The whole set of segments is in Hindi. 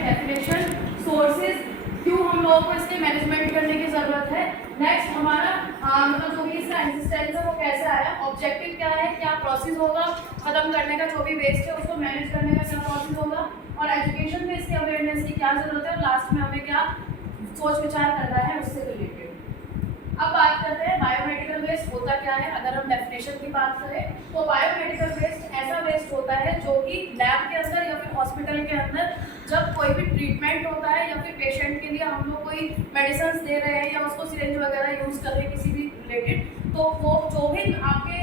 डेफिनेशन, सोर्सेज, क्यों हम लोगों को इसके मैनेजमेंट करने की ज़रूरत है। नेक्स्ट हमारा मतलब जो भी इसका एक्सिस्टेंस है वो कैसे आया, ऑब्जेक्टिव क्या है, क्या प्रोसेस होगा खत्म करने का, जो भी वेस्ट है उसको मैनेज करने का क्या प्रोसेस होगा, और एजुकेशन में इसके अवेयरनेस की क्या ज़रूरत है, और लास्ट में हमें क्या सोच विचार करना है उससे रिलेटेड। अब बात करते हैं बायोमेडिकल वेस्ट होता क्या है। अगर हम डेफिनेशन की बात करें तो बायोमेडिकल वेस्ट ऐसा वेस्ट होता है जो कि लैब के अंदर या फिर हॉस्पिटल के अंदर जब कोई भी ट्रीटमेंट होता है या फिर पेशेंट के लिए हम लोग कोई मेडिसिन दे रहे हैं या उसको सिरिंज वगैरह यूज़ कर रहे हैं किसी भी रिलेटेड, तो वो जो भी आपके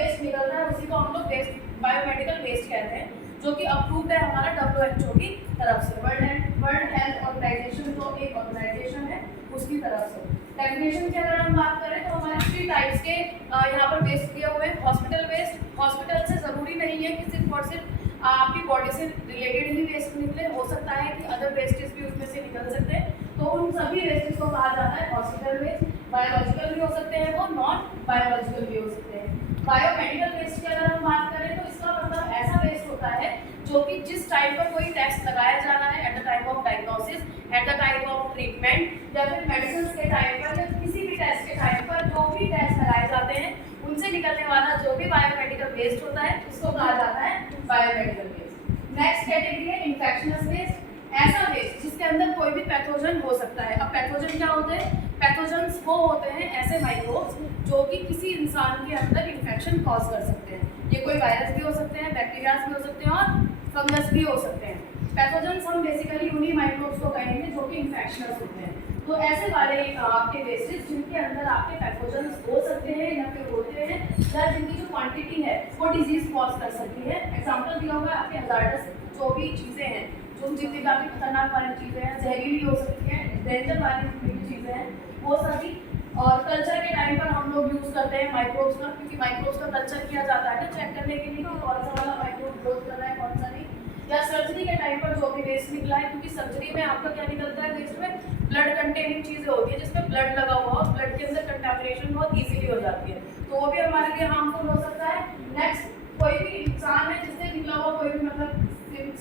वेस्ट निकल रहा है उसी को हम लोग वेस्ट बायोमेडिकल वेस्ट कहते हैं, जो कि अप्रूव्ड है हमारा WHO की तरफ से, वर्ल्ड हेल्थ ऑर्गेनाइजेशन जो एक ऑर्गेनाइजेशन है उसकी तरफ से। डेफिनेशन की अगर हम बात करें तो हमारे 3 टाइप्स के यहाँ पर वेस्ट दिए हुए हैं। हॉस्पिटल वेस्ट, हॉस्पिटल से ज़रूरी नहीं है कि सिर्फ और सिर्फ आपकी बॉडी से रिलेटेड ही वेस्ट निकले, हो सकता है कि अदर वेस्टेज भी उसमें से निकल सकते हैं, तो उन सभी वेस्टेज को कहा जाता है हॉस्पिटल वेस्ट। बायोलॉजिकल भी हो सकते हैं वो, नॉन बायोलॉजिकल भी हो सकते हैं। बायोमेडिकल वेस्ट की अगर हम बात करें तो इसका मतलब ऐसा वेस्ट होता है जो कि जिस टाइम पर कोई टेस्ट लगाया जा रहा है, at the time of diagnosis, at the time of treatment, या फिर मेडिसिन के टाइम पर या किसी भी टेस्ट के टाइम पर जो भी टेस्ट लगाए जाते हैं उनसे निकलने वाला जो भी बायोमेडिकल वेस्ट होता है उसको कहा जाता है बायोमेडिकल वेस्ट। नेक्स्ट कैटेगरी है इन्फेक्शनस वेस्ट, ऐसा वेस्ट जिसके अंदर कोई भी पैथोजन हो सकता है। अब पैथोजन क्या होते हैं, पैथोजन्स वो होते हैं ऐसे माइक्रोब्स जो कि किसी इंसान के अंदर इन्फेक्शन कॉज कर सकते हैं। ये कोई वायरस भी हो सकते हैं, बैक्टीरियाज भी हो सकते हैं और फंगस भी हो सकते हैं। पैथोजन्स हम बेसिकली उन्हीं माइक्रोब्स को कहेंगे जो कि इन्फेक्शनस होते हैं। तो ऐसे वाले आपके वेस्टेज जिनके अंदर आपके पैथोजन्स हो सकते हैं या फिर होते हैं, या जिनकी जो क्वांटिटी है वो डिजीज कॉज कर सकती है। एग्जाम्पल दिया हुआ है आपके हजार्डस जो भी चीज़ें हैं, जो जितनी भी आपकी खतरनाक वाली चीज़ें हैं, जहरीली हो सकती हैं, डेंजर वाली जितनी भी चीज़ें हैं वो सभी। और कल्चर के टाइम पर हम लोग यूज़ करते हैं माइक्रोब्स का, क्योंकि माइक्रोब्स का कल्चर किया जाता है ना चेक करने के लिए कि कौन सा वाला माइक्रोब ग्रोथ कर रहा है कौन सा नहीं। या सर्जरी के टाइम पर जो भी वेस्ट निकला है, क्योंकि सर्जरी में आपका क्या निकलता है वेस्ट में, ब्लड कंटेनिंग चीज़ें होती है जिसमें ब्लड लगा हुआ और ब्लड के अंदर कंटामिनेशन बहुत ईजिली हो जाती है, तो वो भी हमारे लिए हार्मफुल हो सकता है। नेक्स्ट कोई भी इंसान है जिससे निकला हुआ कोई भी मतलब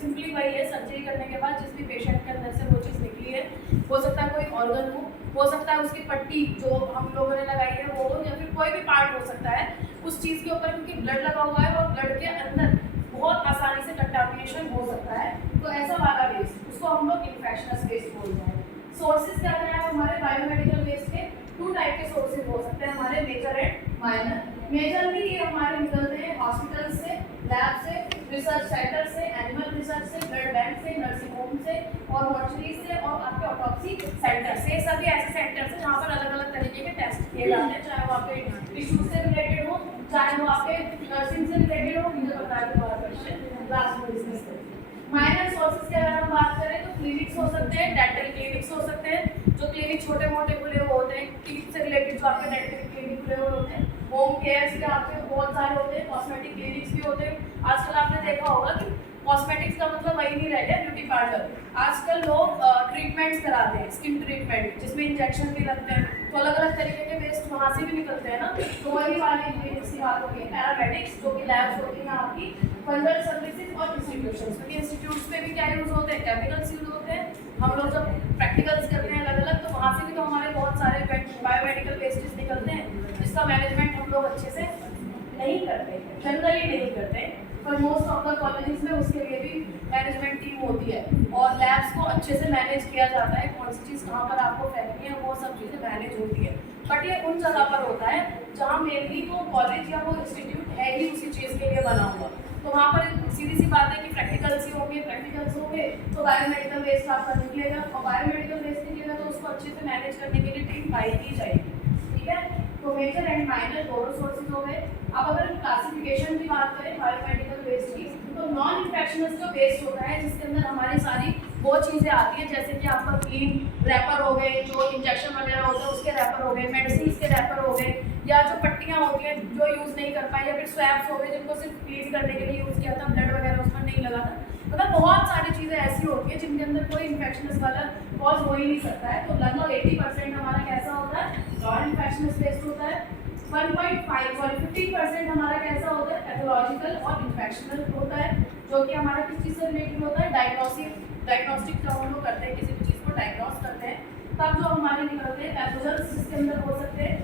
सिंपली वही है, सर्जरी करने के बाद जिस भी पेशेंट के अंदर से वो चीज़ निकली है, हो सकता है कोई ऑर्गन हो सकता है उसकी पट्टी जो हम लोगों ने लगाई है वो, या फिर कोई भी पार्ट हो सकता है उस चीज़ के ऊपर, क्योंकि ब्लड लगा हुआ है और ब्लड के अंदर बहुत आसानी से कंटामिनेशन हो सकता है। तो ऐसा वाला वेस्ट उसको हम लोग इन्फेक्शनस वेस्ट बोलते हैं। सोर्सेज क्या क्या है हमारे बायोमेडिकल वेस्ट के, 2 टाइप के सोर्सेज हो सकते हैं हमारे, मेजर एंड माइनर। मेजरली ये हमारे निकलते हैं हॉस्पिटल से, लैब से, रिसर्च सेंटर से, एनिमल रिसर्च से, ब्लड बैंक से, नर्सिंग होम से और मॉर्चरी से और आपके ऑटोप्सी सेंटर से। सभी ऐसे सेंटर से जहाँ पर अलग अलग तरीके के टेस्ट किए जाते हैं, चाहे वो आपके टिश्यू से रिलेटेड हो, चाहे वो आपके नर्सिंग से रिलेटेड हो। मुझे बता दें तुम्हारा क्वेश्चन क्लास में डिस्कस करें। माइनर सोर्सेज की अगर हम बात करें तो क्लिनिक्स हो सकते हैं, डेंटल क्लिनिक्स हो सकते हैं, जो क्लिनिक छोटे मोटे खुले हुए होते हैं, क्लिनिक से रिलेटेड जो आपके डेंटल क्लिनिक खुले हुए होते हैं, होम केयर के आपके बहुत सारे होते हैं, कॉस्मेटिक क्लिनिक्स भी होते हैं। आजकल आपने देखा होगा कि कॉस्मेटिक्स का मतलब वही नहीं रह गया ब्यूटी पार्लर, आजकल लोग ट्रीटमेंट्स कराते हैं, स्किन ट्रीटमेंट जिसमें इंजेक्शन भी लगते हैं, तो अलग अलग तरीके के वेस्ट वहाँ से भी निकलते हैं ना, तो वही वाले क्लिनिक्स की बात होगी। पैरामेडिक्स जो कि लैब्स होती हैं आपकी, फंडल सर्विसेज और इंस्टीट्यूशंस, क्योंकि इंस्टीट्यूट्स में भी क्या यूज़ होते हैं, केमिकल्स यूज होते हैं। हम लोग जब प्रैक्टिकल्स करते हैं अलग अलग, तो वहाँ से भी तो हमारे बहुत सारे बायोमेडिकल वेस्टेज निकलते हैं, जिसका मैनेजमेंट हम लोग अच्छे से नहीं करते, जनरली नहीं करते, पर मोस्ट ऑफ द कॉलेजेस में उसके लिए भी मैनेजमेंट टीम होती है और लैब्स को अच्छे से मैनेज किया जाता है, कौन सी चीज़ कहाँ पर आपको फेंकनी है वो सब चीज़ें मैनेज होती है। बट ये उन जगह पर होता है जहाँ मेनली वो कॉलेज या वो इंस्टीट्यूट है ही उसी चीज़ के लिए बना हुआ, तो वहाँ पर सीधी सी बात है कि प्रैक्टिकल्स होंगे तो बायोमेडिकल वेस्ट आपका निकलेगा, और बायोमेडिकल वेस्ट निकलेगा तो उसको अच्छे से मैनेज करने के लिए टीम पाई ही जाएगी। ठीक है, तो मेजर एंड माइनर दोनों सोर्सेज हो गए। अब अगर क्लासिफिकेशन की बात करें बायोमेडिकल वेस्ट की, तो नॉन इन्फेक्शनस जो वेस्ट होता है जिसके अंदर हमारी सारी वो चीज़ें आती हैं, जैसे कि आपका क्लीन रैपर हो गए, जो इंजेक्शन वगैरह होते हैं उसके रैपर हो गए, मेडिसिन के रैपर हो गए, या जो पट्टियाँ होती हैं जो यूज़ नहीं कर पाई, या फिर स्वैप्स हो गए जिनको सिर्फ क्लीन करने के लिए यूज़ किया था, ब्लड वगैरह उसमें नहीं लगा था। मतलब बहुत सारी चीज़ें ऐसी होती हैं जिनके अंदर कोई इन्फेक्शनस वाला कॉज हो ही नहीं सकता है। तो लगभग 80% हमारा कैसा होता है, नॉन इन्फेक्शनस वेस्ट होता है। 15% हमारा कैसा होता है, पैथोलॉजिकल और इन्फेक्शनल होता है, जो कि हमारा किस चीज़ से रिलेटेड होता है, डायग्नोस्टिक जब हम लोग करते हैं किसी भी चीज़ को डायग्नोस करते हैं, तब जो हमारे निकलते हैं पैथोजेंस जिसके अंदर हो सकते हैं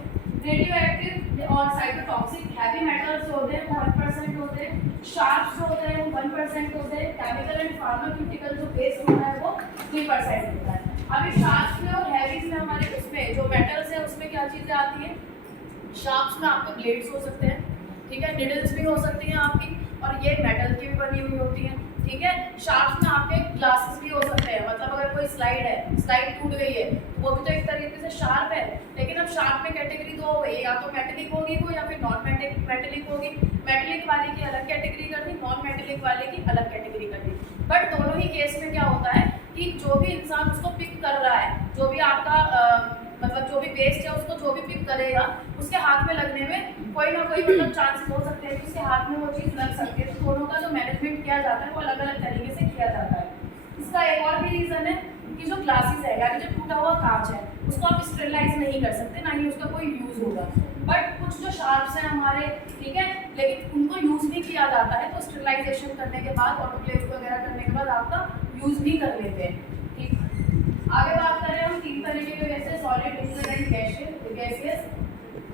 रेडियो एक्टिव और साइटोटॉक्सिक हैवी मेटल्स होते हैं वो 1% होते हैं, शार्प्स जो होते हैं वो 1% होते हैं, केमिकल एंड फार्मास्यूटिकल जो वेस्ट होता है वो 3% होता है। अभी शार्प्स में और हैवीज में हमारे उसमें जो मेटल्स है उसमें क्या चीज़ें आती हैं, शार्प्स में आपके ब्लेड्स हो सकते हैं, ठीक है, निडल्स भी हो सकती हैं आपकी, और ये मेटल की भी बनी हुई होती हैं, ठीक है। शार्प्स में आपके ग्लासेस भी हो सकते हैं, मतलब अगर कोई स्लाइड है, स्लाइड टूट गई है तो वो भी तो एक तरीके से शार्प है, लेकिन अब शार्प में कैटेगरी दो हो गई, या तो मेटेलिक होगी वो या फिर नॉन मेटेलिक होगी। मेटेलिक वाले की अलग कैटेगरी कर दी, नॉन मेटेलिक वाले की अलग कैटेगरी कर दी। बट दोनों ही केस में क्या होता है कि जो भी इंसान उसको पिक कर रहा है, जो भी आपका मतलब जो भी वेस्ट है उसको जो भी पिक करेगा उसके हाथ में लगने में कोई ना कोई मतलब चांसेस हो सकते हैं कि उसके हाथ में वो चीज़ लग सकती है। तो दोनों का जो मैनेजमेंट किया जाता है वो अलग अलग तरीके से किया जाता है। इसका एक और भी रीज़न है कि जो ग्लासेस है यानी जो टूटा हुआ कांच है उसको आप स्टेरिलाइज नहीं कर सकते, ना ही उसका कोई यूज़ होगा। बट कुछ जो शार्प्स हैं हमारे, ठीक है, लेकिन उनको यूज़ भी किया जाता है, तो स्टेरिलाइजेशन करने के बाद ऑटोक्लेव वगैरह करने के बाद आपका यूज़ भी कर लेते हैं, ठीक। आगे बात करें हम तीन तरीके के वेस्ट है, सॉलिड, लिक्विड एंड गैसियस।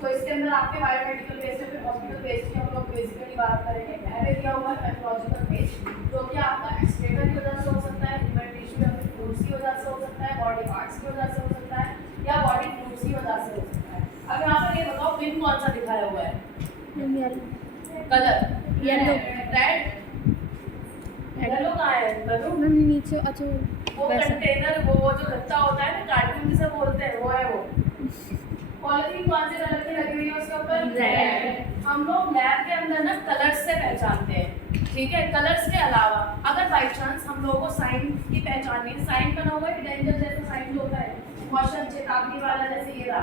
तो इसके अंदर आपके बायोमेडिकल वेस्ट है, फिर हॉस्पिटल वेस्ट की हम लोग बेसिकली बात करेंगे। पहले दिया हुआ है पैथोलॉजिकल वेस्ट, जो कि आपका एक्सक्रीटर की वजह से हो सकता है, ह्यूमन टिश्यू या फिर फ्लूइड्स की वजह से हो सकता है, बॉडी पार्ट्स की वजह से हो सकता है, या बॉडी फ्लूइड्स की वजह से हो सकता है। अब यहाँ पर ये बताओ पिन कौन सा दिखाया हुआ है, कलर येलो, रेड, येलो कहाँ है बलू नीचे, अच्छा वो कंटेनर, वो जो गत्ता होता है ना कार्टून जिसे बोलते हैं वो है वो। पॉलिथीन कौन से कलर की लगी हुई है उसके ऊपर, रेड। हम लोग लैब के अंदर ना कलर्स से पहचानते हैं, ठीक है। कलर्स के अलावा अगर बाई चांस हम लोगों को साइन की पहचाननी है, साइन बना हुआ है डेंजर जैसा साइन जो होता है, मौसम चेतावनी वाला, जैसे ये रहा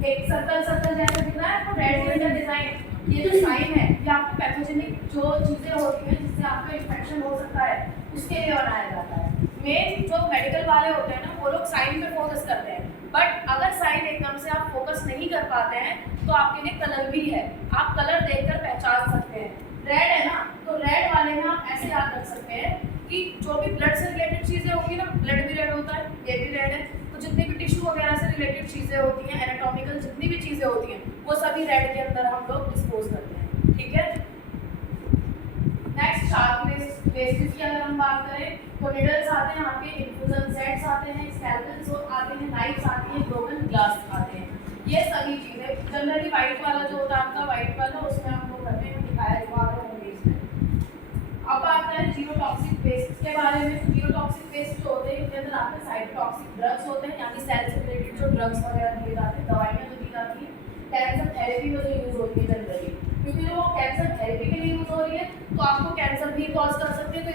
एक सर्कल सर्कल जैसा दिख रहा है आपको, रेड का डिजाइन, ये जो साइन है ये आपको पैथोजेनिक जो चीजें होती हैं जिससे आपका इन्फेक्शन हो सकता है उसके लिए बनाया जाता है। मेन जो मेडिकल वाले होते हैं ना वो लोग साइन पे फोकस करते हैं, बट अगर साइन एकदम से आप फोकस नहीं कर पाते हैं तो आपके लिए कलर भी है, आप कलर देखकर पहचान सकते हैं। रेड है ना, तो रेड वाले में आप ऐसे याद रख सकते हैं कि जो भी ब्लड से रिलेटेड चीज़ें होंगी ना, ब्लड भी रेड होता है, ये भी रेड है, तो जितनी भी टिश्यू वगैरह से रिलेटेड चीज़ें होती हैं, एनाटॉमिकल जितनी भी चीज़ें होती हैं वो सभी रेड के अंदर हम लोग डिस्पोज करते हैं, ठीक है। नेक्स्ट शार्प वेस्टेज की अगर हम बात करें तो निडल्स आते हैं आपके, इन्फ्यूजन सेट्स आते हैं, स्कैल्पेल्स आते हैं, नाइफ्स आती हैं, ब्रोकन ग्लास आते हैं, ये सभी चीज़ें। जनरली वाइट वाला जो होता है आपका, वाइट वाला उसमें हम लोग करते हैं, दिखाया हुआ होंगे इसमें। अब बात करें जीरो टॉक्सिक वेस्ट के बारे में। जीरो टॉक्सिक वेस्ट जो होते हैं इनके अंदर आपके साइटोटॉक्सिक ड्रग्स होते हैं, यानी सेल से रिलेटेड जो ड्रग्स वगैरह दिए जाते हैं, दवाइयाँ जो दी जाती हैं, कैंसर थेरेपी में जो यूज़ होती है जनरली, क्योंकि जो कैंसर थेरेपी के लिए यूज़ हो रही है तो आपको कैंसर भी कॉज कर सकती है, तो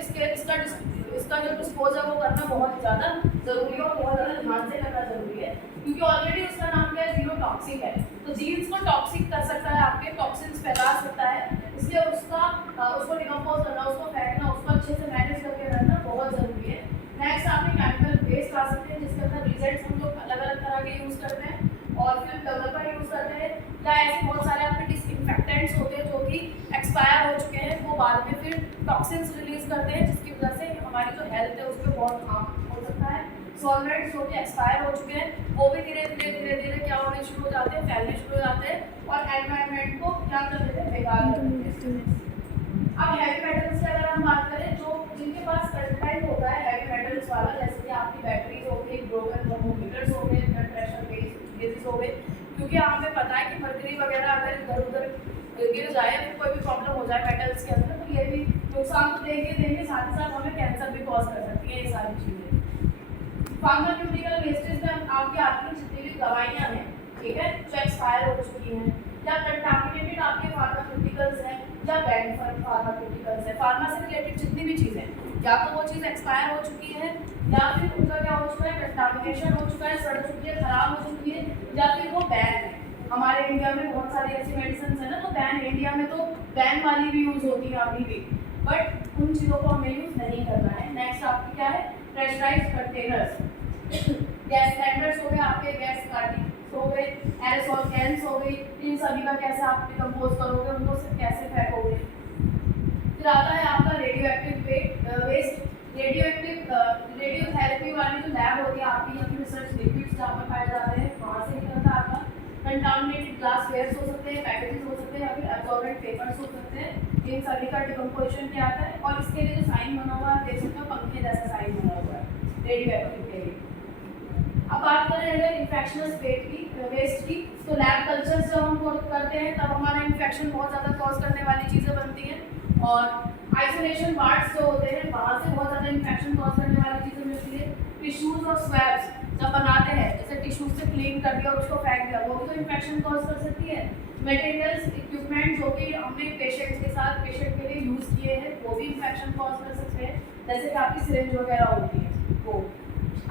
इसका जो डिस्पोज है वो करना बहुत ज़्यादा ज़रूरी है और बहुत ज़्यादा ध्यान से करना ज़रूरी है, क्योंकि ऑलरेडी उसका नाम क्या है, जीरो टॉक्सिक है, तो जीन्स को टॉक्सिक कर सकता है, आपके टॉक्सिन्स फैला सकता है, इसलिए उसको डिकम्पोज करना, उसको फेंकना, उसको अच्छे से मैनेज करके रखना बहुत ज़रूरी है। नेक्स्ट आपके केमिकल वेस्ट आ सकते हैं जिसके अंदर रिजल्ट हम लोग अलग अलग तरह के यूज़ करते हैं, और फिर डेवलपर यूज़ करते हैं, या ऐसे बहुत सारे आपके डिसइंफेक्टेंट्स होते हैं जो कि एक्सपायर हो चुके हैं, वो बाद में फिर टॉक्सिन्स रिलीज करते हैं जिसकी वजह से हमारी जो हेल्थ है उस पर बहुत हार्म हो सकता है। सॉल्वेंट्स जो कि एक्सपायर हो चुके हैं वो भी धीरे धीरे क्या होने शुरू हो जाते हैं, फैलने शुरू हो जाते हैं, और एनवायरनमेंट को क्या कर देते हैं, बेकार कर देते हैं। अब हैवी मेटल्स की अगर हम बात करें, जो जिनके पास कंटेंट होता है हैवी मेटल्स वाला, जैसे कि आपकी बैटरीज हो गई, ब्रोकन थर्मोमीटर्स हो गए, ब्लड प्रेशर बेसिस हो गए, क्योंकि हमें पता है कि मर्करी वगैरह अगर इधर उधर गिर जाए या फिर कोई भी प्रॉब्लम हो जाए मेटल्स के अंदर, तो ये भी नुकसान तो देंगे साथ ही साथ हमें कैंसर भी कॉज कर सकती है ये सारी चीज़ें। फार्मास्यूटिकल वेस्टेज में आपकी जितनी भी दवाइयाँ हैं, ठीक है, जो एक्सपायर हो चुकी हैं या कंटामिनेटेड आपके फार्मास्यूटिकल्स हैं या बैंड फार्मास्यूटिकल्स है, फार्मा से रिलेटेड जितनी भी चीज़ें, या तो वो चीज़ एक्सपायर हो चुकी है, या फिर उनका क्या हो चुका है, कंटामिनेशन हो चुका है, सड़ चुकी है, खराब हो चुकी है, या फिर वो बैन है। हमारे इंडिया में बहुत सारी ऐसी मेडिसिन है ना, तो बैन, इंडिया में तो बैन वाली भी यूज़ होती है अभी भी, बट उन चीज़ों को हमें यूज़ नहीं करना है। नेक्स्ट आपकी क्या है, प्रेशराइज्ड कंटेनर्स, गैस टैंकर्स हो गए आपके, गैस कार्टिंग हो गए, एरोसोल कैन्स हो गई, इन सभी का कैसे आप डिकम्पोज करोगे, उनको कैसे फेंकोगे। फिर आता है आपका रेडियो एक्टिव वेस्ट, रेडियोथेरेपी वाली जो लैब होती है आपकी, या फिर रिसर्च लिक्विड्स जहाँ पर पाए जाते हैं वहाँ से निकलता है आपका। कंटामिनेटेड ग्लास वेयर्स हो सकते हैं, पैकेजेस हो सकते हैं, या फिर एब्जॉर्बेंट पेपर्स हो सकते हैं। इन सभी का डिकम्पोजिशन क्या आता है, और इसके लिए जो साइन बना हुआ है देख सकते हो, पंखे जैसा साइन बना हुआ है रेडियो एक्टिव के लिए। अब बात करें अगर इन्फेक्शनस वेस्ट की, तो लैब कल्चर्स जब हम करते हैं तब हमारा इन्फेक्शन बहुत ज़्यादा कॉज करने वाली चीज़ें बनती हैं, और आइसोलेशन वार्ड्स जो होते हैं वहाँ से बहुत ज़्यादा इन्फेक्शन कॉज करने वाली चीज़ें मिलती है। टिश्यूज़ और स्वैब्स जब बनाते हैं, जैसे टिश्यूज से क्लीन कर दिया और उसको फेंक दिया, वो भी तो इन्फेक्शन कॉज कर सकती है। मटेरियल्स इक्विपमेंट जो कि हमने पेशेंट के लिए यूज़ किए हैं वो भी इन्फेक्शन कॉज कर सकते हैं, जैसे कि आपकी सिरिंज वगैरह होती है वो।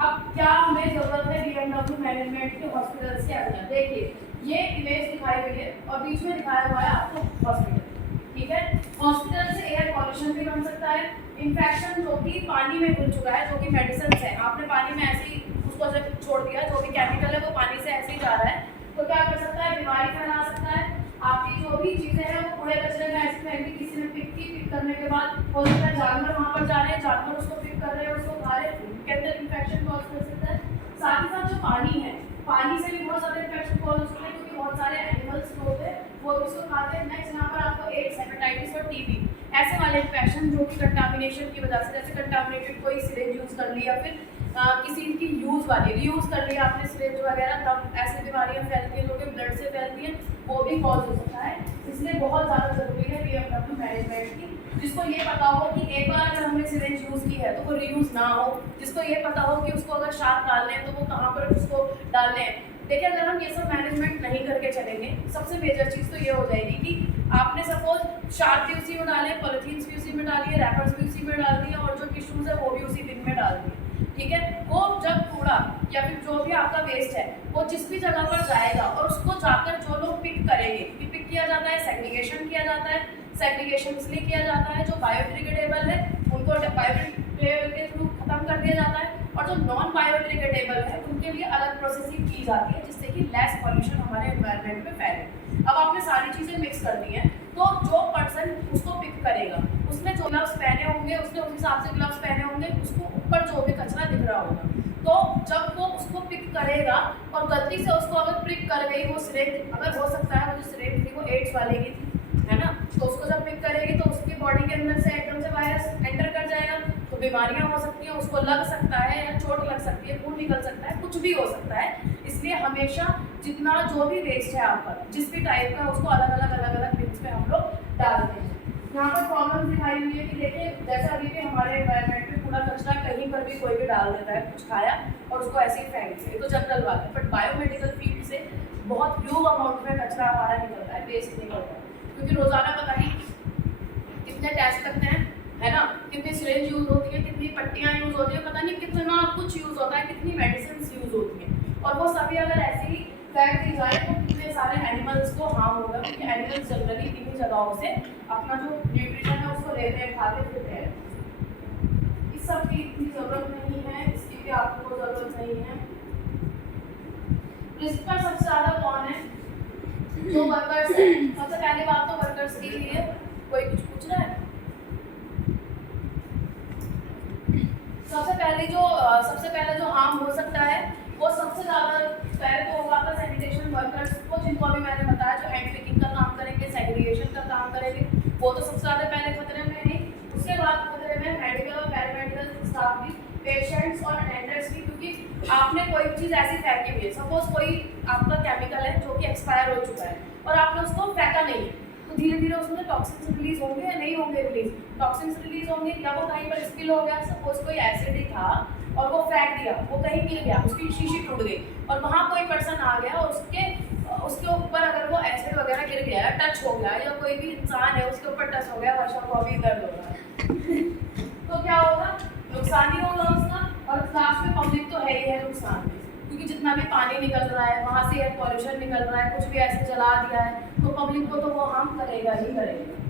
अब क्या हमें जरूरत है बीएमडब्ल्यू मैनेजमेंट के हॉस्पिटल्स के अंदर? देखिए ये इमेज दिखाई गई है और बीच में दिखाया हुआ है आपको हॉस्पिटल, ठीक है। हॉस्पिटल से एयर पॉल्यूशन भी बन सकता है, इन्फेक्शन जो कि पानी में घुल चुका है, जो कि मेडिसिन है, आपने पानी में ऐसे ही उसको जब छोड़ दिया, जो भी केमिकल है वो पानी से ऐसे ही जा रहा है, तो क्या कर सकता है, बीमारी फैला सकता है। आपकी जो भी चीज़ें हैं वो कूड़े कचरे में ऐसे फेंक दी, किसी ने पिक करने के बाद हो सकता है जानवर वहाँ पर जा रहे हैं, जानवर उसको पिक कर रहे हैं, उसको खा रहे हैं, उनके अंदर इन्फेक्शन कॉज कर सकता है। साथ ही साथ जो पानी है, पानी से भी बहुत ज़्यादा इन्फेक्शन कॉज हो सकता है, क्योंकि बहुत सारे एनिमल्स जो होते हैं वो उसको खाते हैं। नेक्स्ट यहाँ पर आपको एड्स, हेपेटाइटिस और टीबी ऐसे वाले इन्फेक्शन जो कि कंटामिनेशन की वजह से, जैसे कंटामिनेटेड कोई सिरिंज यूज़ कर ली, या फिर किसी की यूज़ वाली रीयूज़ कर लिया आपने सिरिंज वगैरह, तब ऐसी बीमारियाँ फैलती हैं जो कि ब्लड से फैलती हैं, वो भी कॉज हो सकता है। इसलिए बहुत ज़्यादा ज़रूरी है बीएमडब्ल्यू मैनेजमेंट की, जिसको ये पता हो कि एक बार अगर हमने सिरिंज यूज़ की है तो वो रीयूज़ ना हो, जिसको ये पता हो कि उसको अगर शार्प डालने हैं तो वो कहाँ पर उसको डालने हैं। देखिए अगर हम ये सब मैनेजमेंट नहीं करके चलेंगे, सबसे मेजर चीज़ तो ये हो जाएगी कि आपने सपोज शार्प भी उसी में डाले, पॉलिथीन्स भी उसी में डालिए, रैपर्स भी उसी में डाल दिए, और जो टिश्यूज़ है वो भी उसी बिन में डाल दिए, ठीक है। वो जब कूड़ा या फिर जो भी आपका वेस्ट है वो जिस भी जगह पर जाएगा और उसको जाकर जो लोग पिक करेंगे, कि पिक किया जाता है, सेग्रीगेशन किया जाता है। सेग्रीगेशन इसलिए किया जाता है जो बायोडिग्रेडेबल है उनको बायोडिग्रेडेबल के थ्रू खत्म कर दिया जाता है, और जो नॉन बायोडिग्रेडेबल है उनके लिए अलग प्रोसेसिंग की जाती है, जिससे कि लेस पॉल्यूशन हमारे एनवायरनमेंट में फैले। अब आपने सारी चीज़ें मिक्स कर दी हैं, तो जो पर्सन उसको पिक करेगा उसने जो ग्लव्स पहने होंगे, उसने उस हिसाब से ग्लव्स पहने होंगे, उसको ऊपर जो भी कचरा दिख रहा होगा, तो जब वो उसको पिक करेगा और गलती से उसको अगर पिक कर गई वो सिरिंज, अगर हो सकता है वो जो सिरिंज थी वो एड्स वाले की थी, है ना, तो उसको जब पिक करेगी तो उसकी बॉडी के अंदर से एकदम से वायरस एंटर कर जाएगा, तो बीमारियां हो सकती हैं, उसको लग सकता है या चोट लग सकती है, खून निकल सकता है, कुछ भी हो सकता है। इसलिए हमेशा जितना जो भी वेस्ट है आपका जिस भी टाइप का, उसको अलग अलग बिन्स पे हम लोग डालते हैं। यहाँ पर प्रॉब्लम दिखाई हुई है कि देखिए जैसा अभी भी हमारे एनवायरनमेंट में पूरा कचरा कहीं पर भी कोई भी डाल देता है, कुछ खाया और उसको ऐसे ही फेंक दिया, ये तो जनरल बात है। बट बायोमेडिकल फील्ड से बहुत ह्यूज अमाउंट में कचरा हमारा निकलता है, वेस्ट निकलता है, क्योंकि रोजाना पता नहीं कितने टेस्ट करते हैं, है ना, कितनी सिरिंज यूज़ होती है, कितनी पट्टियाँ यूज़ होती है, पता नहीं कितना कुछ यूज़ होता है, कितनी मेडिसिन यूज़ होती है, और वो सभी अगर ऐसे ही फेंक दी जाए तो कितने सारे एनिमल्स को हार्म होगा, क्योंकि एनिमल्स जनरली इन्हीं जगहों से अपना जो न्यूट्रिशन है उसको लेते हैं, खाते फिरते हैं। इस सब की इतनी ज़रूरत नहीं है, इसकी भी आपको ज़रूरत नहीं है। रिस्क पर सबसे ज़्यादा कौन है? जो वर्कर्स है। सबसे पहली बात तो वर्कर्स के लिए, कोई कुछ पूछ रहा है? सबसे पहले जो हार्म हो सकता है वो सबसे ज़्यादा पहले तो होगा आपका सैनिटेशन वर्कर्स को, जिनको अभी मैंने बताया, जो हैंड पिकिंग का काम करेंगे, सेग्रीगेशन का काम करेंगे, वो तो सबसे ज़्यादा पहले खतरे में है। उसके बाद खतरे में मेडिकल और पैरामेडिकल स्टाफ भी, पेशेंट्स और अटेंडर्स भी, क्योंकि आपने कोई चीज़ ऐसी फेंकी हुई है, सपोज कोई आपका केमिकल है जो कि एक्सपायर हो चुका है और आपने उसको फेंका नहीं, तो धीरे धीरे उसमें टॉक्सिन्स रिलीज होंगे या नहीं होंगे रिलीज? टॉक्सिन्स रिलीज होंगे, या वो कहीं पर स्पिल हो गया, सपोज कोई एसिड ही था और वो फेंक दिया, वो कहीं गिर गया, उसकी शीशी टूट गई और वहाँ कोई पर्सन आ गया और उसके ऊपर अगर वो एसिड वगैरह गिर गया, टच हो गया, या कोई भी इंसान है उसके ऊपर टच हो गया, वर्षा को अभी दर्द हो रहा है तो क्या होगा? नुकसान ही होगा उसका, और लास्ट में पब्लिक तो है ही है नुकसान, क्योंकि जितना भी पानी निकल रहा है वहाँ से एयर पॉल्यूशन निकल रहा है, कुछ भी ऐसे जला दिया है तो पब्लिक को तो वो हार्म करेगा ही करेगा।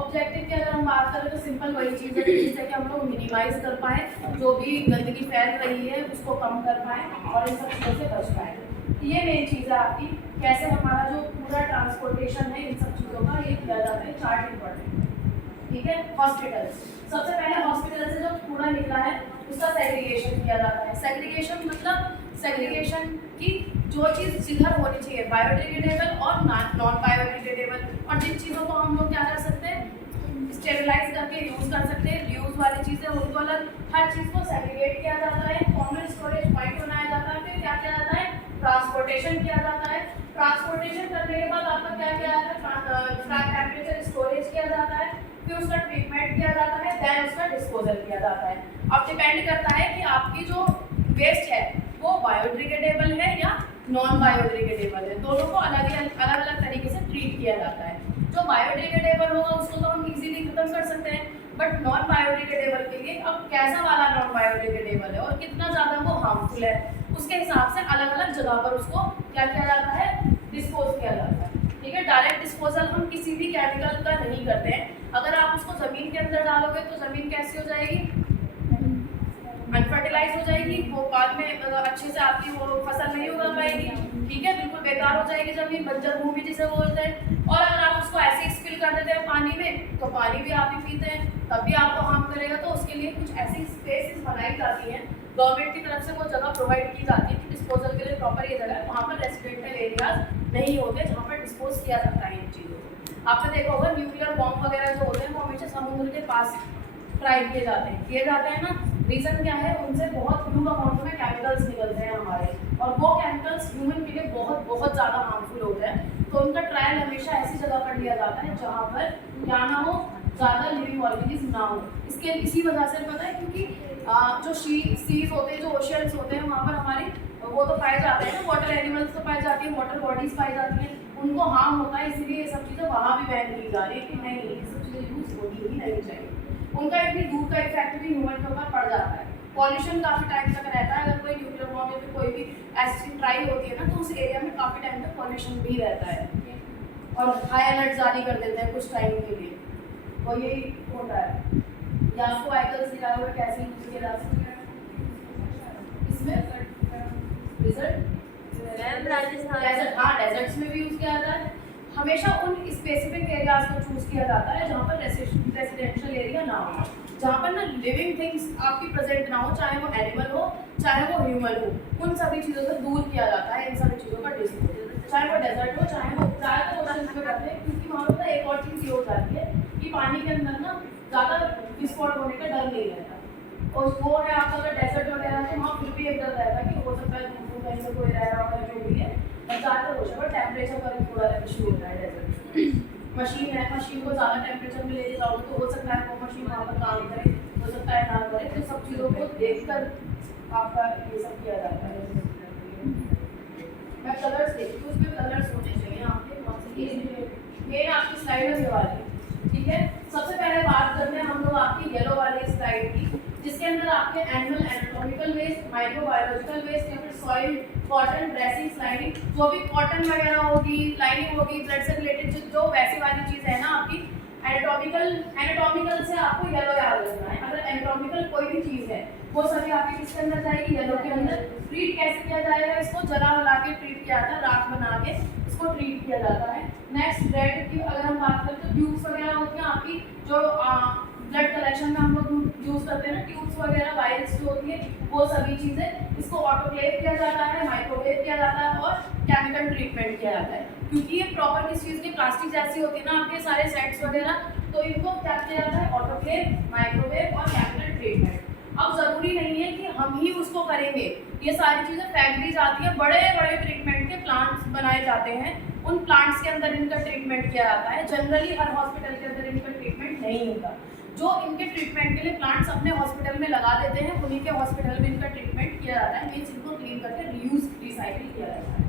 ऑब्जेक्टिव की अगर हम बात करें तो सिंपल वही चीज़ है जिससे कि हम लोग मिनिमाइज कर पाएँ, जो भी गंदगी फैल रही है उसको कम कर पाएँ और इन सब चीज़ों से बच पाएँ। ये मेन चीज़ है आपकी, कैसे हमारा जो पूरा ट्रांसपोर्टेशन है इन सब चीज़ों का ये किया जाता है, चार्ट इंपॉर्टेंट। ठीक है। हॉस्पिटल, सबसे पहले हॉस्पिटल से जो कूड़ा निकला है उसका सेग्रीगेशन किया जाता है। सेग्रीगेशन मतलब सेग्रीगेशन की जो चीज़ जिधर होनी चाहिए बायोडिग्रेडेबल और नॉन बायोडिग्रेडेबल, और जिन चीज़ों को हम लोग क्या कर सकते हैं स्टेरिलाइज करके यूज़ कर सकते हैं, रीयूज वाली चीज़ें उनको अलग, हर चीज़ को सेग्रीगेट किया जाता है, कॉमन स्टोरेज पॉइंट बनाया जाता है। फिर क्या किया जाता है ट्रांसपोर्टेशन किया जाता है। ट्रांसपोर्टेशन करने के बाद आपका क्या किया जाता है उसका टेम्परेचर स्टोरेज किया जाता है, फिर उसका ट्रीटमेंट किया जाता है, देन उसका डिस्पोजल किया जाता है। अब डिपेंड करता है कि आपकी जो वेस्ट है वो बायोडिग्रेडेबल है या नॉन बायोडिग्रेडेबल है, दोनों को अलग अलग तरीके से ट्रीट किया जाता है। जो बायोडिग्रेडेबल होगा उसको तो हम इजीली खत्म कर सकते हैं, बट नॉन बायोडिग्रेडेबल के लिए अब कैसा वाला नॉन बायोडिग्रेडेबल है और कितना ज़्यादा वो हार्मफुल है उसके हिसाब से अलग अलग जगह पर उसको क्या किया जाता है डिस्पोज किया जाता है। ठीक है, डायरेक्ट डिस्पोजल हम किसी भी केमिकल का नहीं करते हैं। अगर आप उसको ज़मीन के अंदर डालोगे तो ज़मीन कैसी हो जाएगी अनफर्टिलाइज हो जाएगी, वो बाद में अच्छे से आपकी वो फसल नहीं उगा पाएगी। ठीक है, बिल्कुल बेकार हो जाएगी ज़मीन, बंजर भूमि जिसे बोलते हैं। और अगर आप उसको ऐसे ही स्पिल कर देते हैं पानी में तो पानी भी आप ही पीते हैं तब भी आपको हार्म करेगा। तो उसके लिए कुछ ऐसी स्पेसेस बनाई जाती हैं, गवर्नमेंट की तरफ से वो जगह प्रोवाइड की जाती है कि डिस्पोजल के लिए प्रॉपर ये जगह है, वहाँ पर रेसिडेंशियल एरियाज नहीं होते जहाँ पर डिस्पोज किया जाता है इन चीज़ों को। आपने देखा होगा न्यूक्लियर बॉम्ब वगैरह जो होते हैं वो हमेशा समुद्र के पास ट्राई किए जाते हैं ना। रीज़न क्या है, उनसे बहुत ह्यूज अमाउंट में केमिकल्स निकलते हैं हमारे, और वो केमिकल्स ह्यूमन के लिए बहुत बहुत ज़्यादा हार्मफुल होते हैं। तो उनका ट्रायल हमेशा ऐसी जगह पर लिया जाता है जहाँ पर क्या ना हो ज़्यादा लिविंग ऑर्गेनिज्म ना हो। इसके इसी वजह से पता है क्योंकि जो सीज होते हैं, जो ओशियंस होते हैं, वहाँ पर हमारी वो तो पाए जाते हैं ना, वाटर एनिमल्स तो पाए जाती हैं, वाटर बॉडीज पाई जाती हैं, उनको हार्म होता है। इसीलिए ये सब चीज़ें वहाँ भी बैन की जा रही है कि नहीं ये सब चीज़ें यूज़ होनी ही नहीं चाहिए। उनका इतनी दूर का इफेक्ट भी ह्यूमन के ऊपर पड़ जाता है। पॉल्यूशन काफ़ी टाइम तक रहता है, अगर कोई न्यूक्लियर बॉम्ब या फिर कोई भी ऐसी ट्राई होती है ना तो उस एरिया में काफ़ी टाइम तक पॉल्यूशन भी रहता है और हाई अलर्ट जारी कर देते हैं कुछ टाइम के लिए, और यही होता है। या आपको व्हीकल्स दिखाया हुआ कैसे यूज किया जा सकता है इसमें रिजल्ट, हाँ डेजर्ट्स में भी यूज़ किया जाता है। हमेशा उन स्पेसिफिक एरियाज को चूज किया जाता है जहाँ पर रेसिडेंशियल एरिया ना हो, जहाँ पर ना लिविंग थिंग्स आपकी प्रेजेंट ना हो, चाहे वो एनिमल हो चाहे वो ह्यूमन हो, उन सभी चीज़ों से दूर किया जाता है। इन सभी चीज़ों का डिस्पोजल, चाहे वो डेजर्ट हो चाहे वो ज़्यादातर ओशंस में करते हैं, क्योंकि वहाँ पर एक और चीज़ ये हो जाती है कि पानी के अंदर ना ज़्यादा विस्फोट होने का डर नहीं रहता। और वो है आपका अगर डेजर्ट वगैरह तो वहाँ फिर भी एक डर रहता है कि हो सकता है धूप कहीं से कोई रह रहा है जो भी है, और ज़्यादातर ओशन पर टेम्परेचर का भी थोड़ा इशू होता है। डेजर्ट मशीन है, मशीन को ज़्यादा टेम्परेचर में ले जाओ तो हो सकता है वो मशीन वहाँ पर काम करे, हो सकता है ना करे। तो सब चीज़ों को देख कर आपका ये सब किया जाता है। मैं कलर्स देखती हूँ, उसमें कलर्स होने चाहिए आपके, ये आपकी स्लाइड है वाली, ठीक है। सबसे पहले बात करते हैं हम लोग आपकी येलो वाली स्लाइड की, जिसके अंदर आपके animal anatomical waste, microbiological waste या फिर सॉइल, कॉटन, ड्रेसिंग, लाइनिंग, जो भी कॉटन वगैरह होगी, लाइनिंग होगी, ब्लड से रिलेटेड जो वैसी वाली चीज़ है ना आपकी एनाटॉमिकल से आपको येलो याद रखना है। अगर एनाटॉमिकल कोई भी चीज़ है वो सभी आपके किसके अंदर जाएगी, येलो के अंदर। ट्रीट कैसे किया जाएगा, इसको जला वला के ट्रीट किया जाता है, राख बना के इसको ट्रीट किया जाता है। नेक्स्ट ब्लड की अगर हम बात करें तो ट्यूब्स वगैरह होती हैं आपकी, जो ब्लड कलेक्शन में हम लोग यूज़ करते हैं ना, ट्यूब्स वगैरह, वायर्स जो होती है वो सभी चीज़ें, इसको ऑटोक्लेव किया जाता है, माइक्रोवेव किया जाता है और केमिकल ट्रीटमेंट किया जाता है। क्योंकि ये प्रॉपर किस चीज़ की प्लास्टिक जैसी होती है ना आपके सारे सेट्स वगैरह, तो इनको क्या किया जाता है ऑटोक्लेव, माइक्रोवेव और केमिकल ट्रीटमेंट। अब ज़रूरी नहीं है कि हम ही उसको करेंगे, ये सारी चीज़ें फेंक दी जाती है, बड़े बड़े ट्रीटमेंट के प्लांट्स बनाए जाते हैं, उन प्लांट्स के अंदर इनका ट्रीटमेंट किया जाता है। जनरली हर हॉस्पिटल के अंदर इनका ट्रीटमेंट नहीं होता। जो इनके ट्रीटमेंट के लिए प्लांट्स अपने हॉस्पिटल में लगा देते हैं, उन्हीं के हॉस्पिटल में इनका ट्रीटमेंट किया जाता है। मीन्स इनको क्लीन करके रीयूज, रिसाइकिल किया जाता है।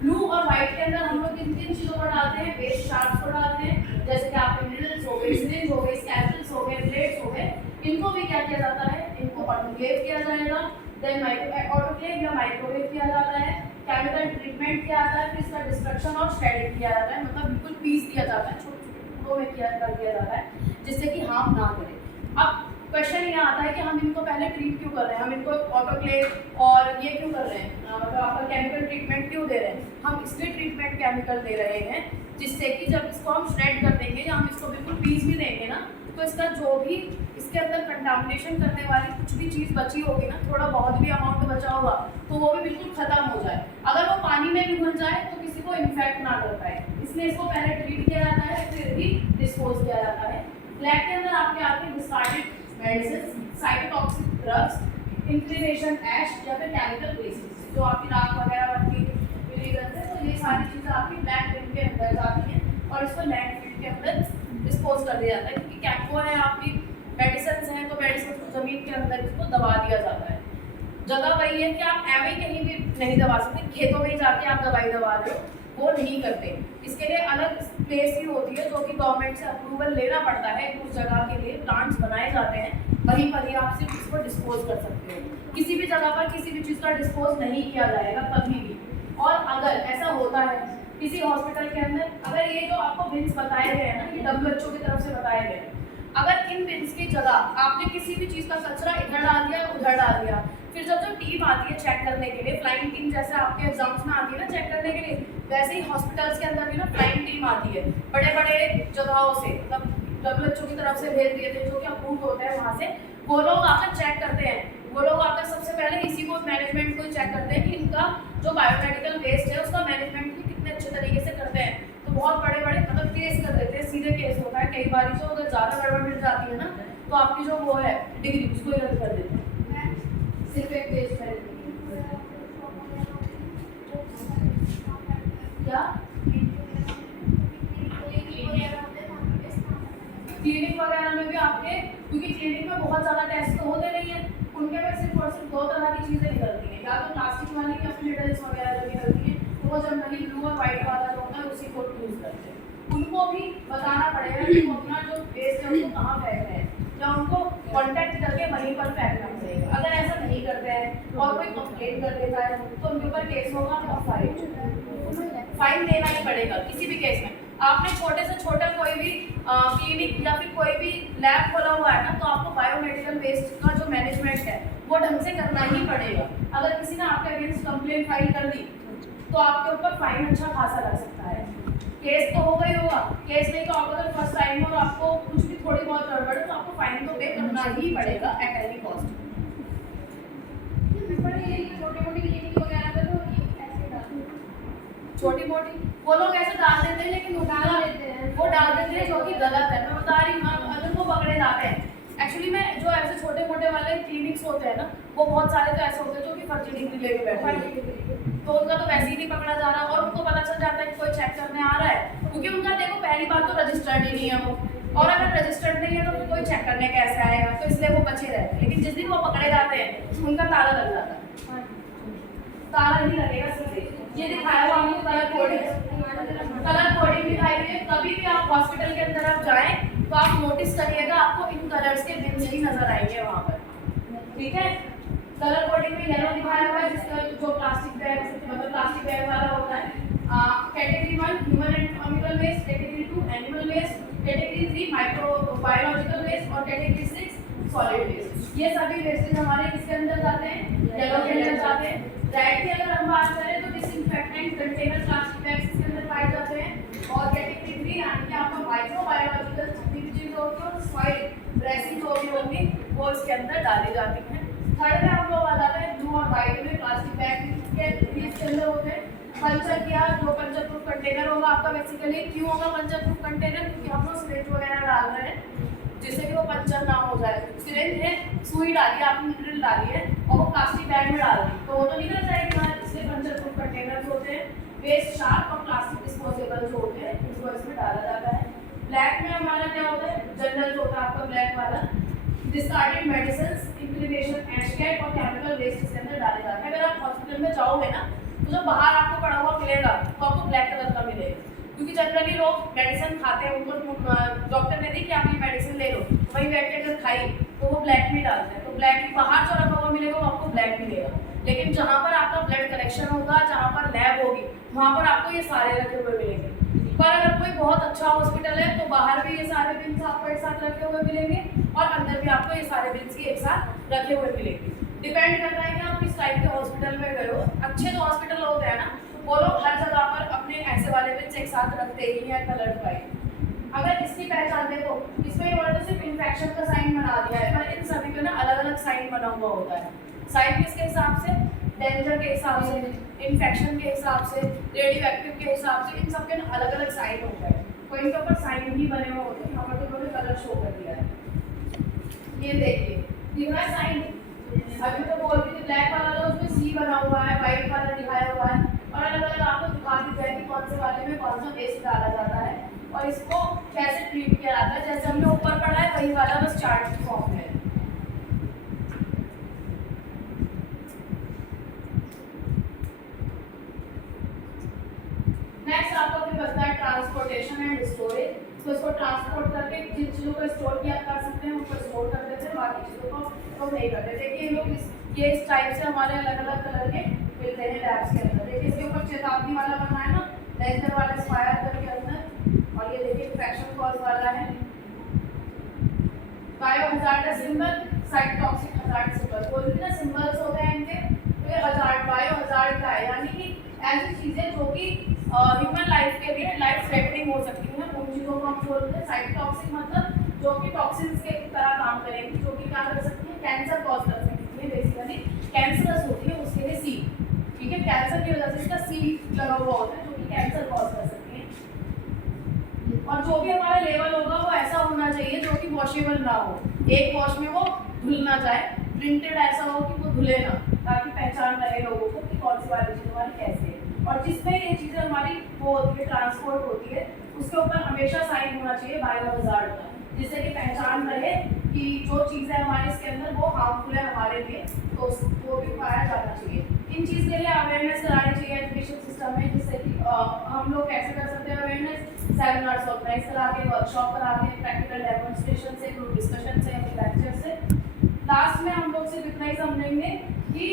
ब्लू और व्हाइट के अंदर हम लोग किन किन चीज़ों को डालते हैं, वेस्ट शार्प्स को डालते हैं, जैसे कि आपके नीडल्स हो गए, सिरिंज हो गई, स्कैल्पेल्स हो गए, ब्लेड्स हो गए, इनको भी क्या किया जाता है, इनको ऑटोक्लेव किया जाएगा, देन ऑटोक्लेव या माइक्रोवेव किया जाता है, केमिकल ट्रीटमेंट किया जाता है, फिर इसका डिस्ट्रक्शन और शेडिंग किया जाता है, मतलब बिल्कुल पीस दिया जाता है, छोटे छोटे टुकड़ों में कर दिया जाता है जिससे कि हार्म ना करे। अब क्वेश्चन ये आता है कि हम इनको पहले ट्रीट क्यों कर रहे हैं, हम इनको ऑटोक्लेव और ये क्यों कर रहे हैं, मतलब आपका केमिकल ट्रीटमेंट क्यों दे रहे हैं। हम इसलिए ट्रीटमेंट केमिकल दे रहे हैं जिससे कि जब इसको हम श्रेड कर देंगे या हम इसको बिल्कुल पीस भी देंगे ना, तो इसका जो भी इसके अंदर कंटामिनेशन करने वाली कुछ भी चीज़ बची होगी ना, थोड़ा बहुत भी अमाउंट बचा होगा, तो वो भी बिल्कुल खत्म हो जाए। अगर वो पानी में भी घुल जाए तो किसी को इन्फेक्ट ना कर पाए, इसलिए इसको पहले ट्रीट किया जाता है, फिर भी डिस्पोज किया जाता है। ब्लैक के अंदर आपके आते हैं discarded medicine, cytotoxic drugs, incineration ash या फिर केमिकल वेस्ट, जो आपकी राख वगैरह बनती है विलीगल से, तो ये सारी चीज़ें आपकी ब्लैक बिन के अंदर जाती हैं और इसको लैंडफिल के अंदर डिस्पोज कर दिया जाता है, क्योंकि क्या वो है आपकी मेडिसिन हैं, तो मेडिसिन को ज़मीन के अंदर इसको दबा दिया जाता है। जगह वही है कि आप एवं कहीं भी नहीं दबा सकते, खेतों में ही जाके आप दवाई दबा रहे हो, वो नहीं करते। इसके लिए अलग प्लेस ही होती है जो कि गवर्नमेंट से अप्रूवल लेना पड़ता है, उस जगह के लिए प्लांट्स बनाए जाते हैं, वहीं पर ही आप सिर्फ इसको डिस्पोज कर सकते हो। किसी भी जगह पर किसी भी चीज़ का डिस्पोज नहीं किया जाएगा कभी भी। और अगर ऐसा होता है किसी हॉस्पिटल के अंदर, अगर ये जो आपको बिन्स बताए गए हैं ना, ये WHO की तरफ से बताए गए हैं, अगर इन बिन्स की जगह आपने किसी भी चीज़ का कचरा इधर डाल दिया उधर डाल दिया, फिर जब जो टीम आती है चेक करने के लिए, फ्लाइंग टीम जैसे आपके एग्जाम्स में आती है ना चेक करने के लिए, वैसे ही हॉस्पिटल्स के अंदर भी ना फ्लाइंग टीम आती है बड़े बड़े जगहों से, मतलब WHO की तरफ से भेज दिए थे जो कि अप्रूव होते हैं वहाँ से, वो लोग आकर चेक करते हैं। वो लोग आकर सबसे पहले इसी को मैनेजमेंट को चेक करते हैं कि इनका जो बायोमेडिकल वेस्ट है उसका मैनेजमेंट भी कितने अच्छे तरीके से करते हैं। तो बहुत बड़े बड़े मतलब केस कर देते हैं, सीधे केस होता है। कई बार जो अगर ज़्यादा गड़बड़ मिल जाती है ना, तो आपकी जो वो है डिग्री उसको ही रद्द कर देते हैं, सिर्फ एक केस है। क्या क्लिनिक वगैरह में भी आपके, क्योंकि क्लिनिक में बहुत ज़्यादा टेस्ट तो होते नहीं है, उनके में सिर्फ और सिर्फ दो तरह की चीज़ें निकलती हैं, या तो प्लास्टिक वाली या फिलिटल्स वगैरह जो निकलती हैं, तो वो जनरली ब्लू और वाइट वाला जो होता है उसी को यूज़ करते हैं। उनको भी बताना पड़ेगा कि वो अपना जो वेस्ट है उसको कहाँ फेंक रहे हैं, या उनको कॉन्टैक्ट करके वहीं पर फेंकना पड़ेगा। अगर ऐसा नहीं करते हैं और कोई कंप्लेंट कर देता है तो उनके ऊपर केस होगा और फाइन देना ही पड़ेगा किसी भी केस में। आपने छोटे से छोटा कोई भी क्लिनिक या फिर कोई भी लैब खोला हुआ है ना, तो आपको बायोमेडिकल वेस्ट का जो मैनेजमेंट है वो ढंग से करना ही पड़ेगा। अगर किसी ने आपके अगेंस्ट कंप्लेंट फाइल कर दी तो आपके ऊपर फाइन अच्छा खासा लग सकता है। केस तो होगा ही होगा, केस नहीं तो आप अगर फर्स्ट टाइम और आपको कुछ भी थोड़ी बहुत गड़बड़ है तो आपको फाइन तो पे करना ही पड़ेगा एट एनी कॉस्ट। छोटी मोटी वो लोग ऐसे डाल देते हैं, लेकिन वो डाल देते हैं जो कि गलत है। मैं बता रही हूँ, अगर वो पकड़े जाते हैं एक्चुअली में, जो ऐसे छोटे मोटे वाले क्लिनिक्स होते हैं ना, वो बहुत सारे तो ऐसे होते हैं जो कि फर्जी डिग्री लेके बैठे हैं, तो उनका तो वैसे ही नहीं पकड़ा जा रहा, और उनको पता चल जाता है कि कोई चेक करने आ रहा है, क्योंकि उनका देखो पहली बात तो रजिस्टर्ड ही नहीं है वो, और अगर रजिस्टर्ड नहीं है तो फिर कोई चेक करने कैसे आएगा, तो इसलिए वो बचे रहते हैं। लेकिन जिस दिन वो पकड़े जाते हैं उनका ताला लग जाता है, ताला नहीं लगेगा सीधे। ये दिखाया हुआ आपको कलर कोडिंग दिखाई हुई है। कभी भी आप हॉस्पिटल के अंदर आप जाएं तो आप नोटिस करिएगा, आपको इन कलर्स के बिन्स ही नजर आएंगे वहाँ पर, ठीक है। कलर कोडिंग में येलो दिखाया हुआ है, जिसका जो प्लास्टिक बैग मतलब प्लास्टिक बैग वाला होता है। Category 1 human and animal waste, category 2 animal waste, category 3 micro biological waste और कैटेगरी 6 सॉलिड वेस्ट। ये सभी वेस्टेज हमारे किसके अंदर जाते हैं, येलो के अंदर जाते हैं। रेड की अगर हम बात करें तो डिसइंफेक्टेंट कंटेनर प्लास्टिक बैग्स इसके अंदर पाए जाते हैं। और कैटेगरी 3 यानी कि आपका माइक्रो बायोलॉजिकल जितनी भी चीज़ होती है और सॉइल ड्रेसिंग जो भी होगी वो इसके अंदर डाली जाती है। थर्ड में हम लोग आ जाते हैं ब्लू और वाइट में प्लास्टिक बैग के इसके अंदर होते हैं। पंचर किया, जो पंचर प्रूफ कंटेनर होगा आपका, बेसिकली क्यों होगा पंचर प्रूफ कंटेनर, क्योंकि हम लोग सिरिंज वगैरह डाल रहे हैं जिससे कि वो पंचर ना हो जाए। सिरिंज है, सुई डाली आपने, ड्रिल डाली है और वो प्लास्टिक बैग में डाल दी तो वो तो निकल जाएगी बाहर, इसलिए पंचर प्रूफ कंटेनर होते हैं। वेस्ट शार्प और प्लास्टिक डिस्पोजेबल जो होते हैं उनको इसमें डाला जाता है। ब्लैक में हमारा क्या होता है, जनरल जो होता है आपका ब्लैक वाला, डिस्कार्डेड मेडिसिन, इंक्लिनेशन एशकेट और केमिकल वेस्ट इसके अंदर डाले जाते हैं। अगर आप हॉस्पिटल में जाओगे ना तो जो बाहर आपको पड़ा हुआ मिलेगा तो आपको ब्लैक कलर का मिलेगा, क्योंकि जनरली लोग मेडिसिन खाते हैं, उनको डॉक्टर ने दी कि आप ये मेडिसिन ले लो, वही बैठ के अगर खाई तो वो ब्लैक में डालते हैं, तो ब्लैक बाहर जो रखा हुआ मिलेगा वो आपको ब्लैक मिलेगा। लेकिन जहाँ पर आपका ब्लड कलेक्शन होगा, जहाँ पर लैब होगी, वहाँ पर आपको ये सारे रखे हुए मिलेंगे। पर अगर कोई बहुत अच्छा हॉस्पिटल है तो बाहर भी ये सारे बिन्स आपको एक साथ रखे हुए मिलेंगे और अंदर भी आपको ये सारे बिन्स ही एक साथ रखे हुए मिलेंगे। डिपेंड करता है कि आप किस टाइप के हॉस्पिटल में गए हो। अच्छे जो हॉस्पिटल होते हैं ना, वो लोग हर जगह पर अपने ऐसे वाले बिन्स एक साथ रखते ही हैं कलर्ड वाइज। अगर इसकी पहचान देखो, इसमें इसमें इन्होंने सिर्फ इन्फेक्शन का साइन बना दिया है, पर इन सभी का ना अलग अलग साइन बना हुआ होता है। साइन किसके हिसाब से? डेंजर के हिसाब से, इन्फेक्शन के हिसाब से, रेडियो एक्टिव के हिसाब से, इन सब के ना अलग अलग साइन होता है। कोई इनके ऊपर साइन भी बने हुए होते हैं, यहाँ पर तो इन्होंने कलर शो कर दिया है। ये देखिए दिख रहा है साइन। अभी तो बोलती थी ब्लैक वाला तो उसमें सी बना हुआ है, व्हाइट वाला दिखाया हुआ है, और अलग अलग आपको दिखा दी जाएगी कौन से वाले में कौन सा बेस डाला जाता है और इसको कैसे ट्रीट किया जाता है। जैसे हमने ऊपर पढ़ा है वही वाला बस चार्ट की फॉर्म में है। नेक्स्ट आपको फिर बचता है ट्रांसपोर्टेशन एंड स्टोरेज। तो इसको ट्रांसपोर्ट करके जिन चीज़ों को स्टोर किया कर सकते हैं उनको स्टोर कर देते हैं, बाकी चीज़ों को तो नहीं करते। देखिए लोग ये इस टाइप से हमारे अलग अलग कलर के मिलते हैं लैब्स के अंदर। देखिए इसके ऊपर चेतावनी वाला बना है ना, डेंजर वाला फायर करके अंदर, और ये देखिए इन्फेक्शन कॉज वाला है, bio hazard symbol, cytotoxic hazard symbol. बोलते ना सिंबल्स होते हैं इनके, तो ये हजार्ड बायो हजार्ड का है, यानी कि ऐसी चीजें जो कि ह्यूमन लाइफ के लिए लाइफ थ्रेटनिंग हो सकती है, उन चीज़ों को हम बोलते हैं। साइटोटॉक्सिक मतलब जो कि टॉक्सिन्स के तरह काम करेंगी, जो कि क्या कर सकती है, कैंसर कॉज कर सकती है, बेसिकली कैंसरस होती है, उसके लिए सी, ठीक है, कैंसर की वजह से इसका सी लगा हुआ होता है, जो कि कैंसर कॉज कर सकती है। और जो भी हमारा लेवल होगा वो ऐसा होना चाहिए जो कि वॉशेबल ना हो, एक वॉश में वो धुल ना जाए, प्रिंटेड ऐसा हो कि वो धुले ना, ताकि पहचान रहे लोगों को कि कौन सी वाली चीज़ हमारी कैसे है। और जिसमें ये चीज़ें हमारी वो होती है ट्रांसपोर्ट होती है, उसके ऊपर हमेशा साइन होना चाहिए बायो हजार्ड का, जिससे कि पहचान रहे कि जो चीज़ है हमारे इसके अंदर वो हार्मफुल है हमारे लिए, तो उसको भी पाया जाना चाहिए। इन चीज़ के लिए अवेयरनेस करानी चाहिए एजुकेशन सिस्टम में, जिससे कि हम लोग कैसे कर सकते हैं अवेयरनेस, सेमिनार्स ऑर्गेनाइज करा के, वर्कशॉप करा के, प्रैक्टिकल डेमोन्स्ट्रेशन से, ग्रुप डिस्कशन से, लेक्चर से। लास्ट में हम लोग सिर्फ इतना ही समझेंगे कि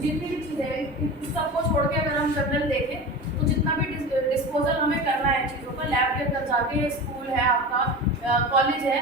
जितनी भी चीज़ें इस सबको छोड़ के अगर हम जनरल देखें तो जितना भी डिस्पोजल हमें करना है चीज़ों का, लैब के अंदर जाके, स्कूल है आपका, कॉलेज है,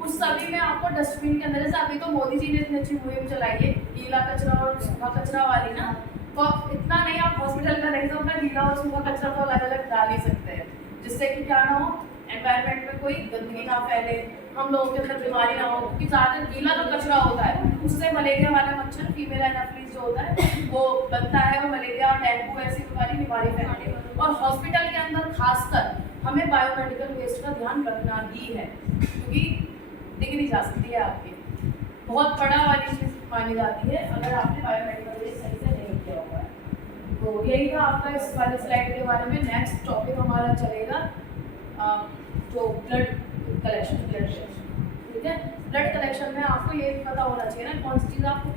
उस सभी में आपको डस्टबिन के अंदर, जैसे अभी तो मोदी जी ने इतनी अच्छी मुहिम चलाई है गीला कचरा और सूखा कचरा वाली ना, तो इतना नहीं आप हॉस्पिटल का नहीं तो अपना गीला और सूखा कचरा तो अलग अलग डाल ही सकते हैं, जिससे कि क्या ना हो, एनवायरनमेंट में कोई गंदगी ना फैले, हम लोगों के अंदर बीमारी ना हो, क्योंकि ज़्यादा गीला जो कचरा होता है उससे मलेरिया वाला मच्छर, फीमेल एनाफिलीज जो होता है वो बनता है, और मलेरिया और डेंगू ऐसी बीमारी फैलती है। और हॉस्पिटल के अंदर खासकर हमें बायोमेडिकल वेस्ट का ध्यान रखना ही है, क्योंकि दिख नहीं जा सकती है आपकी, बहुत बड़ा वाली चीज़ मानी जाती है अगर आपने बायोमेडिकल वेस्ट सही से नहीं किया हुआ है। तो यही था आपका इस वाले स्लाइड के बारे में। नेक्स्ट टॉपिक हमारा चलेगा जो ब्लड कलेक्शन, ठीक है। ब्लड कलेक्शन में आपको ये भी पता होना चाहिए ना कौन सी चीज़ आपको